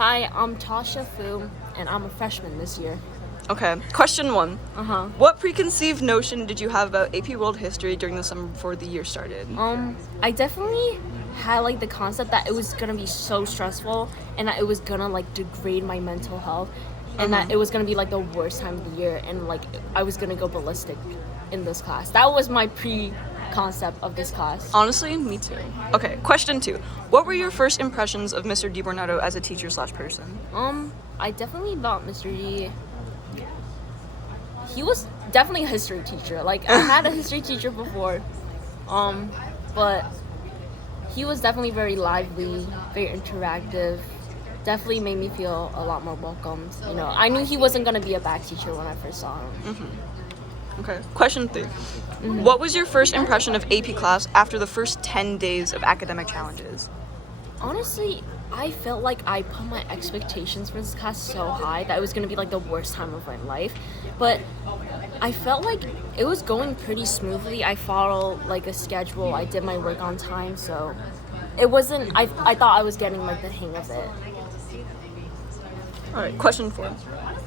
Hi, I'm Tasha Fu, and I'm a freshman this year. Okay, question 1. Uh-huh. What preconceived notion did you have about AP World History during the summer before the year started? I definitely had like the concept that it was gonna be so stressful and that it was gonna like degrade my mental health and that it was gonna be like the worst time of the year and like I was gonna go ballistic in this class. That was my pre-concept of this class. Honestly, me too. Okay, question 2. What were your first impressions of Mr. DiBornato as a teacher/person? I definitely thought Mr. D, he was definitely a history teacher. Like I had a history teacher before, but he was definitely very lively, very interactive. Definitely made me feel a lot more welcomed. You know, I knew he wasn't gonna be a bad teacher when I first saw him. Okay, question 3. What was your first impression of AP class after the first 10 days of academic challenges? Honestly, I felt like I put my expectations for this class so high that it was gonna be like the worst time of my life. But I felt like it was going pretty smoothly. I followed like a schedule. I did my work on time, so it wasn't. I thought I was getting like the hang of it. Alright, question 4.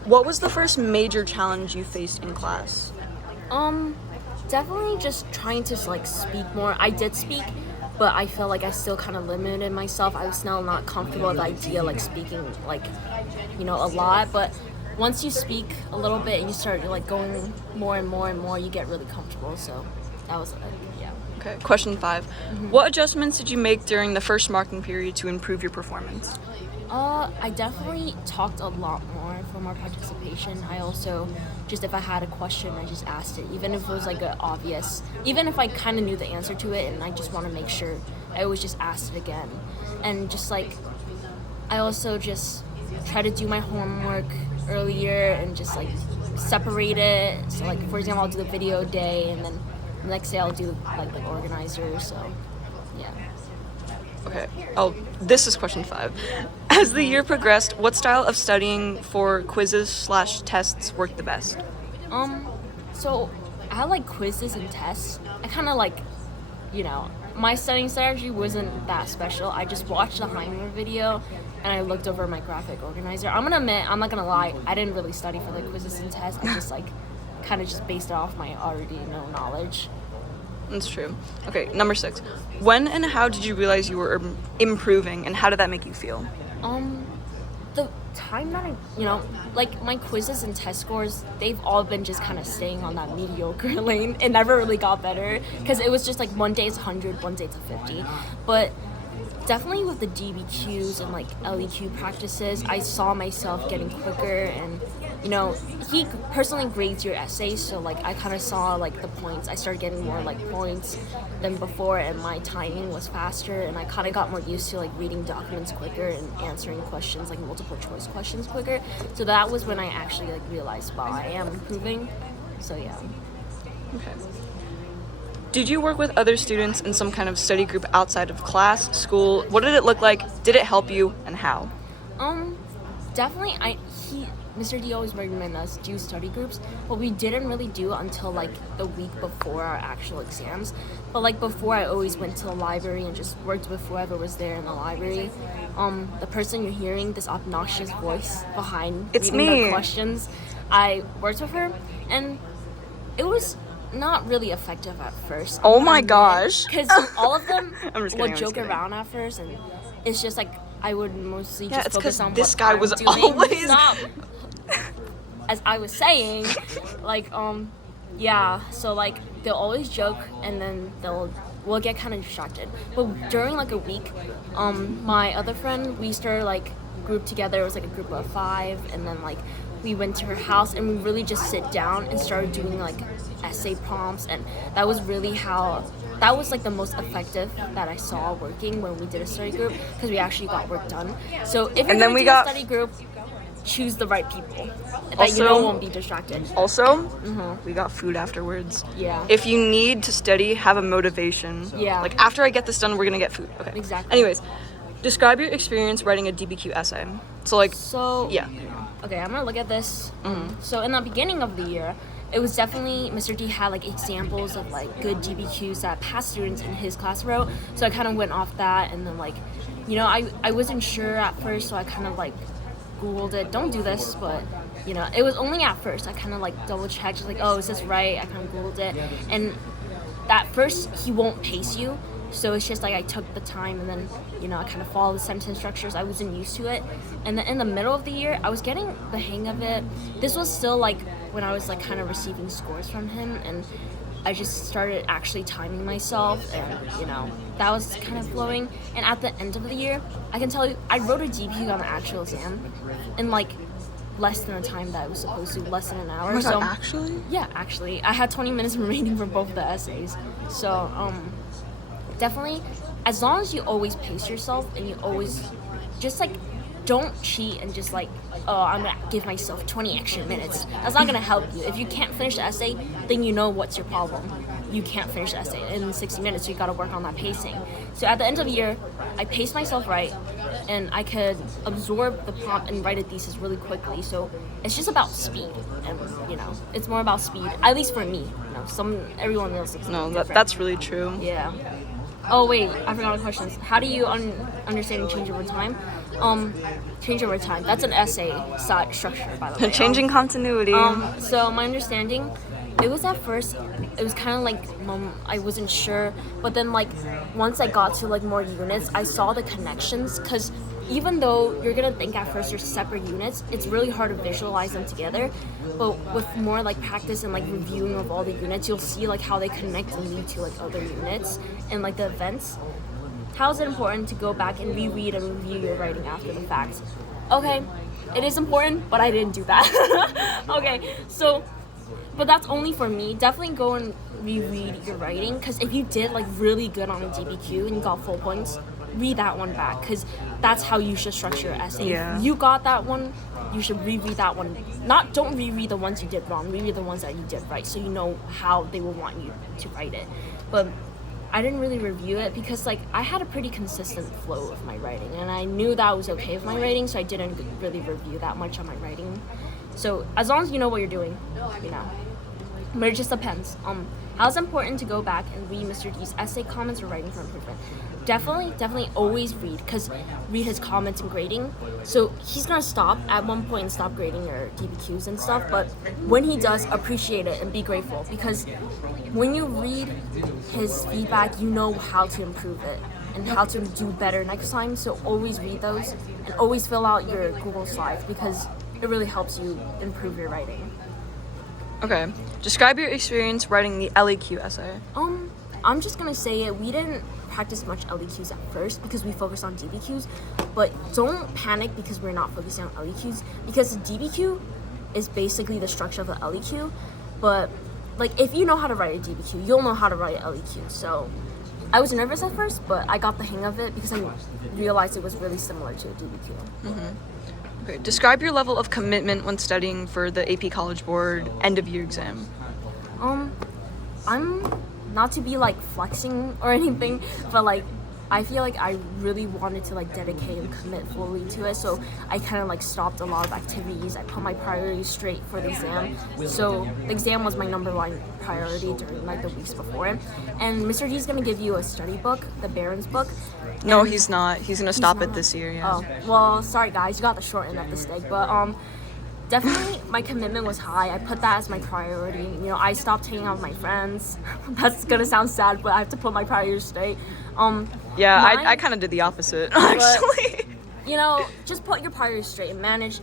What was the first major challenge you faced in class? Definitely just trying to like speak more. I did speak, but I felt like I still kind of limited myself. I was still not comfortable with the idea like speaking like, a lot. But once you speak a little bit and you start like going more and more and more, you get really comfortable. So that was it. Yeah. Okay, question 5. What adjustments did you make during the first marking period to improve your performance? I definitely talked a lot more for more participation. I also, just if I had a question, I just asked it, even if it was like even if I kind of knew the answer to it and I just want to make sure, I always just asked it again. And just like, I also just try to do my homework earlier and just like separate it. So like, for example, I'll do the video day and then the next day I'll do like the organizer, so yeah. Okay, this is question 5. As the year progressed, what style of studying for quizzes/tests worked the best? So I had like quizzes and tests. I kind of like, my studying strategy wasn't that special. I just watched the Heimer video and I looked over my graphic organizer. I'm gonna admit, I'm not gonna lie, I didn't really study for like quizzes and tests. I just like kind of just based it off my already known knowledge. That's true. Okay, number 6. When and how did you realize you were improving, and how did that make you feel? The time that like my quizzes and test scores, they've all been just kind of staying on that mediocre lane. It never really got better because it was just like one day it's 100, one day it's 50. But definitely with the DBQs and like LEQ practices, I saw myself getting quicker and he personally grades your essays, so like I kind of saw like the points. I started getting more like points than before and my timing was faster and I kind of got more used to like reading documents quicker and answering questions like multiple choice questions quicker. So that was when I actually like realized, wow, I am improving. So yeah. Okay. Did you work with other students in some kind of study group outside of class, school? What did it look like? Did it help you, and how? Definitely Mr. D always recommended us do study groups, but we didn't really do it until like the week before our actual exams. But like before, I always went to the library and just worked with whoever was there in the library. The person you're hearing, this obnoxious voice behind reading the questions, I worked with her, and it was not really effective at first. Oh my gosh. Because all of them would joke around at first, and it's just like I would mostly just focus on this what guy I'm was doing. always Stop. As I was saying, like so like they'll always joke and then we'll get kind of distracted. But during like a week, my other friend, we started like group together. It was like a group of 5, and then like we went to her house and we really just sit down and started doing like essay prompts, and that was like the most effective that I saw working when we did a study group because we actually got work done. So if you're going to do a study group, choose the right people that won't be distracted. Also, we got food afterwards. Yeah. If you need to study, have a motivation. Yeah. Like after I get this done, we're gonna get food. Okay. Exactly. Anyways, describe your experience writing a DBQ essay. Yeah. Okay, I'm gonna look at this. So in the beginning of the year, it was definitely, Mr. D had like examples of like good DBQs that past students in his class wrote. So I kind of went off that, and then like I wasn't sure at first, so I kind of like Googled it. Don't do this, but it was only at first. I kind of like double checked, just like, oh, is this right? I kind of Googled it, and at first he won't pace you, so it's just like I took the time, and then I kind of followed the sentence structures. I wasn't used to it, and then in the middle of the year I was getting the hang of it. This was still like when I was like kind of receiving scores from him, and I just started actually timing myself, and that was kind of flowing. And at the end of the year, I can tell you I wrote a DBQ on the actual exam in like less than the time that I was supposed to, less than an hour. Was that actually? Yeah, actually. I had 20 minutes remaining for both the essays. So, definitely, as long as you always pace yourself and you always just like don't cheat and just like, oh, I'm gonna give myself 20 extra minutes. That's not gonna help you. If you can't finish the essay, then you know what's your problem. You can't finish the essay in 60 minutes, so you gotta work on that pacing. So at the end of the year, I paced myself right, and I could absorb the prompt and write a thesis really quickly. So it's just about speed, and it's more about speed. At least for me. Everyone else is No, different. that's really true. Yeah. Oh wait, I forgot the questions. How do you understand change over time? Change over time. That's an essay structure, by the way. Changing continuity. So my understanding, it was at first, it was kind of like I wasn't sure, but then like once I got to like more units, I saw the connections, because even though you're gonna think at first they're separate units, it's really hard to visualize them together. But with more like practice and like reviewing of all the units, you'll see like how they connect and lead to like other units and like the events. How is it important to go back and reread and review your writing after the fact? Okay, it is important, but I didn't do that. Okay, so, but that's only for me. Definitely go and reread your writing, because if you did like really good on a DBQ and you got full points, read that one back, because that's how you should structure your essay. Yeah. If you got that one, you should reread that one. Don't reread the ones you did wrong, reread the ones that you did right, so you know how they will want you to write it. But I didn't really review it because like I had a pretty consistent flow of my writing, and I knew that I was okay with my writing, so I didn't really review that much on my writing. So as long as you know what you're doing, but it just depends. How it's important to go back and read Mr. D's essay, comments, or writing for improvement. Definitely always read, because read his comments and grading. So he's gonna stop at one point and stop grading your DBQs and stuff, but when he does, appreciate it and be grateful, because when you read his feedback, you know how to improve it and how to do better next time. So always read those and always fill out your Google Slides, because it really helps you improve your writing. Okay. Describe your experience writing the LEQ essay. I'm just gonna say it. We didn't practice much LEQs at first because we focused on DBQs, but don't panic because we're not focusing on LEQs, because the DBQ is basically the structure of the LEQ, but like if you know how to write a DBQ, you'll know how to write an LEQ. So I was nervous at first, but I got the hang of it because I realized it was really similar to a DBQ. Okay. Describe your level of commitment when studying for the AP College Board end of year exam. I'm not to be like flexing or anything, but like I feel like I really wanted to like dedicate and commit fully to it, so I kind of like stopped a lot of activities. I put my priorities straight for the exam, so the exam was my number one priority during like the weeks before it. And Mr. G's gonna give you a study book, the Barron's book. No, he's not. He's gonna stop not? it this year. Yeah. Oh, well, sorry guys, you got the short end of the stick, but definitely my commitment was high. I put that as my priority. I stopped hanging out with my friends. That's gonna sound sad, but I have to put my priorities straight. Yeah, I kind of did the opposite, actually. Just put your priorities straight and manage,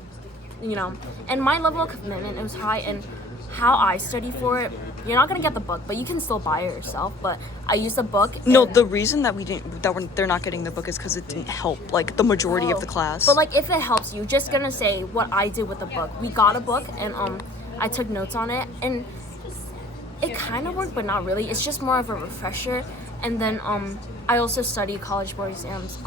and my level of commitment, it was high, and how I study for it, you're not gonna get the book, but you can still buy it yourself. But I used the book. No, the reason that they're not getting the book is because it didn't help like the majority of the class. But like if it helps you, just gonna say what I did with the book. We got a book, and I took notes on it, and it kind of worked, but not really. It's just more of a refresher. And then I also study college board exams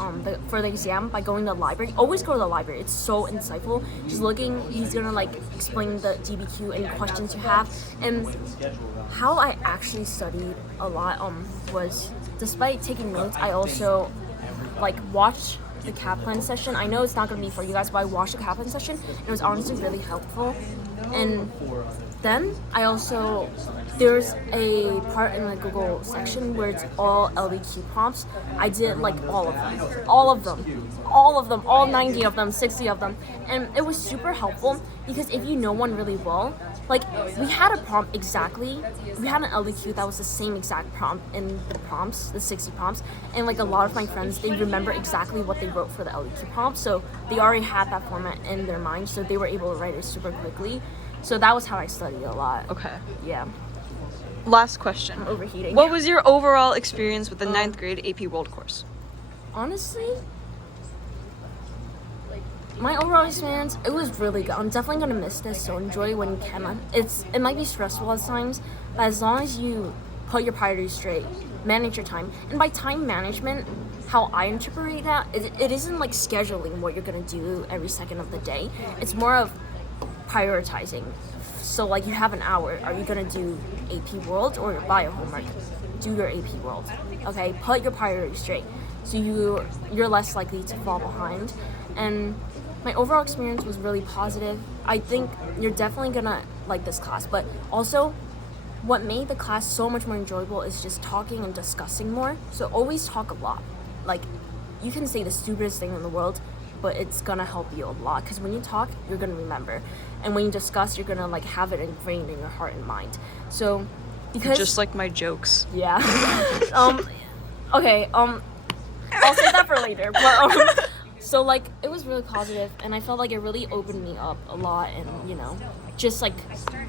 for the exam by going to the library. Always go to the library. It's so insightful. Just looking, he's gonna like explain the DBQ and questions you have. And how I actually studied a lot was, despite taking notes, I also like watched the Kaplan session. I know it's not gonna be for you guys, but I watched the Kaplan session and it was honestly really helpful. And then I also, there's a part in the Google section where it's all LBQ prompts. I did like all of them, all 90 of them, 60 of them. And it was super helpful because if you know one really well, like we had a prompt exactly, we had an LBQ that was the same exact prompt in the prompts, the 60 prompts. And like a lot of my friends, they remember exactly what they wrote for the LBQ prompt. So they already had that format in their mind. So they were able to write it super quickly. So that was how I studied a lot. Okay. Yeah. Last question. I'm overheating. What was your overall experience with the 9th grade AP World course? Honestly, my overall experience, it was really good. I'm definitely gonna miss this, so enjoy when you can. It might be stressful at times, but as long as you put your priorities straight, manage your time. And by time management, how I interpret that, it isn't like scheduling what you're gonna do every second of the day. It's more of prioritizing. So like you have an hour, are you gonna do AP World or your bio homework? Do your AP World. Okay, put your priorities straight. So you're less likely to fall behind. And my overall experience was really positive. I think you're definitely gonna like this class, but also what made the class so much more enjoyable is just talking and discussing more. So always talk a lot. Like you can say the stupidest thing in the world, but it's gonna help you a lot because when you talk, you're gonna remember, and when you discuss, you're gonna like have it ingrained in your heart and mind. So because Just like my jokes. yeah, okay, I'll save that for later. But so like it was really positive, and I felt like it really opened me up a lot, and just like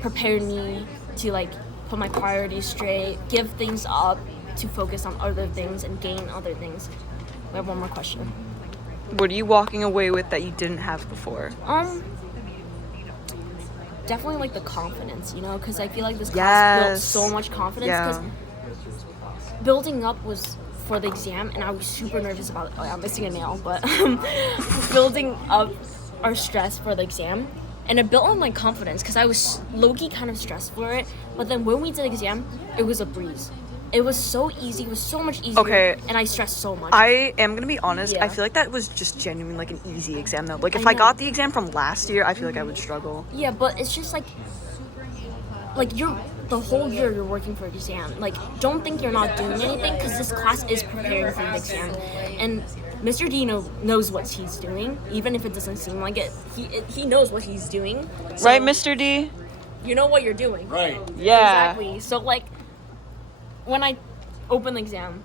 prepared me to like put my priorities straight, give things up to focus on other things and gain other things. We have one more question. What are you walking away with that you didn't have before? Definitely like the confidence, because I feel like this class built Yes. so much confidence. Yeah. Because building up was for the exam, and I was super nervous about it. Oh, yeah, I'm missing a nail, but building up our stress for the exam, and it built on my confidence because I was low-key kind of stressed for it. But then when we did the exam, it was a breeze. It was so easy. It was so much easier. Okay. And I stressed so much. I am gonna be honest. Yeah. I feel like that was just genuinely like an easy exam though. Like if I I know. got the exam from last year, I feel like I would struggle. Yeah, but it's just like you're the whole year you're working for an exam. Like, don't think you're not doing anything because this class is preparing for the exam, and Mr. D knows what he's doing, even if it doesn't seem like it. He knows what he's doing. So Right, Mr. D? you know what you're doing. Right. Yeah. Exactly. So like, when I opened the exam,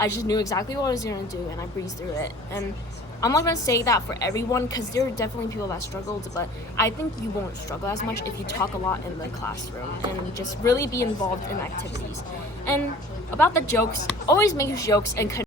I just knew exactly what I was gonna do, and I breezed through it. And I'm not gonna say that for everyone, because there are definitely people that struggled, but I think you won't struggle as much if you talk a lot in the classroom and just really be involved in activities. And about the jokes, always make jokes and